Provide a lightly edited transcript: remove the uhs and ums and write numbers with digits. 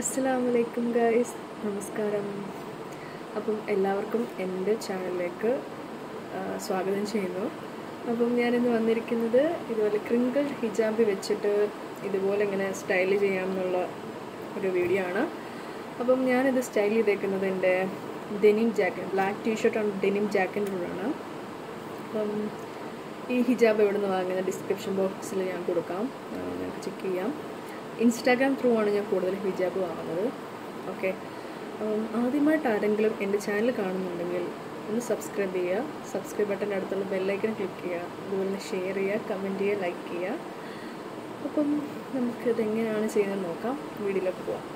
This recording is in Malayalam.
assalamualaikum guys. നമസ്കാരം. അപ്പം എല്ലാവർക്കും എൻ്റെ ചാനലിലേക്ക് സ്വാഗതം ചെയ്യുന്നു. അപ്പം ഞാനിന്ന് വന്നിരിക്കുന്നത് ഇതുപോലെ ക്രിങ്കിൾഡ് ഹിജാബ് വെച്ചിട്ട് ഇതുപോലെ ഇങ്ങനെ സ്റ്റൈൽ ചെയ്യാമെന്നുള്ള ഒരു വീഡിയോ ആണ്. അപ്പം ഞാനിത് സ്റ്റൈൽ ചെയ്തേക്കുന്നത് എൻ്റെ ഡെനിം ജാക്കറ്റ്, ബ്ലാക്ക് ടീഷർട്ടാണ് ഡെനിം ജാക്കറ്റിലൂടെയാണ്. അപ്പം ഈ ഹിജാബ് എവിടെ നിന്ന് വാങ്ങുന്നത് ഡിസ്ക്രിപ്ഷൻ ബോക്സിൽ ഞാൻ കൊടുക്കാം, നിങ്ങൾക്ക് ചെക്ക് ചെയ്യാം. ഇൻസ്റ്റാഗ്രാം ത്രൂ ആണ് ഞാൻ കൂടുതൽ ഹിജാബ് വാങ്ങുന്നത്. ഓക്കെ, ആദ്യമായിട്ട് ആരെങ്കിലും എൻ്റെ ചാനൽ കാണുന്നുണ്ടെങ്കിൽ ഒന്ന് സബ്സ്ക്രൈബ് ചെയ്യുക. സബ്സ്ക്രൈബ് ബട്ടൻ്റെ അടുത്തുള്ള ബെല്ലൈക്കൺ ക്ലിക്ക് ചെയ്യുക. അതുപോലെ തന്നെ ഷെയർ ചെയ്യുക, കമൻറ്റ് ചെയ്യുക, ലൈക്ക് ചെയ്യുക. അപ്പം നമുക്കിതെങ്ങനെയാണ് ചെയ്യുന്നത് നോക്കാം. വീഡിയോയിലേക്ക് പോവാം.